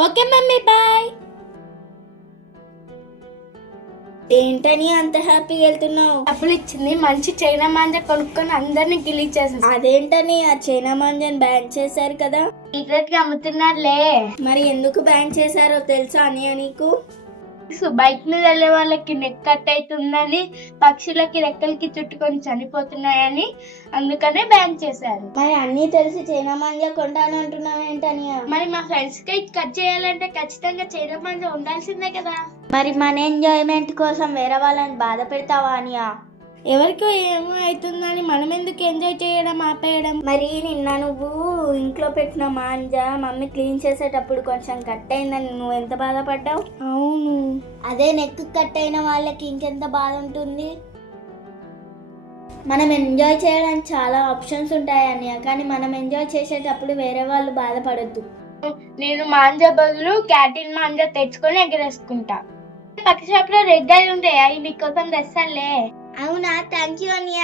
Okay mummy bye. ఏంటని అంత హ్యాపీగా వెళ్తున్నావు? డబ్బులు ఇచ్చింది, మంచి చైనా మాంజా కొనుక్కొని అందరిని గిలిచేసేసి. అదేంటని ఆ చైనా మాంజాని బ్యాన్ చేశారు కదా? సీక్రెట్ గా అమ్ముతున్నారులే. మరి ఎందుకు బ్యాన్ చేశారో తెలుసా అని నీకు? బైక్ మీద వెళ్ళే వాళ్ళకి నెక్ కట్ అవుతుందని, పక్షులకి రెక్కలకి చుట్టుకొని చనిపోతున్నాయని, అందుకనే బ్యాన్ చేశారు. మరి అన్నీ తెలిసి చైనా మాంజా కొంటాను అంటున్నావు ఏంటని? మరి మా ఫ్రెండ్స్ కి కట్ చేయాలంటే ఖచ్చితంగా చైనా మాంజా ఉండాల్సిందే కదా. మరి మన ఎంజాయ్మెంట్ కోసం వేరే వాళ్ళని బాధ పెడతావా అనియా? ఎవరికో ఏమో అవుతుందని మనం ఎందుకు ఎంజాయ్ చేయడం ఆపేయడం? మరి నిన్న నువ్వు ఇంట్లో పెట్టిన మాంజా మమ్మీ క్లీన్ చేసేటప్పుడు కొంచెం కట్ అయిందని నువ్వు ఎంత బాధపడ్డావు? అవును, అదే నెక్ కట్ అయిన వాళ్ళకి ఇంకెంత బాధ ఉంటుంది. మనం ఎంజాయ్ చేయడానికి చాలా ఆప్షన్స్ ఉంటాయి అన్నయ్య, కానీ మనం ఎంజాయ్ చేసేటప్పుడు వేరే వాళ్ళు బాధపడద్దు. నేను మాంజా బదులు క్యాటిన్ మాంజా తెచ్చుకొని ఎగరేసుకుంటా. పక్క షాప్ లో రెడ్ అయి ఉంటాయి, అవి నీకోసం తెస్తానులే. అవునా, థ్యాంక్ యూ అన్నయ్య.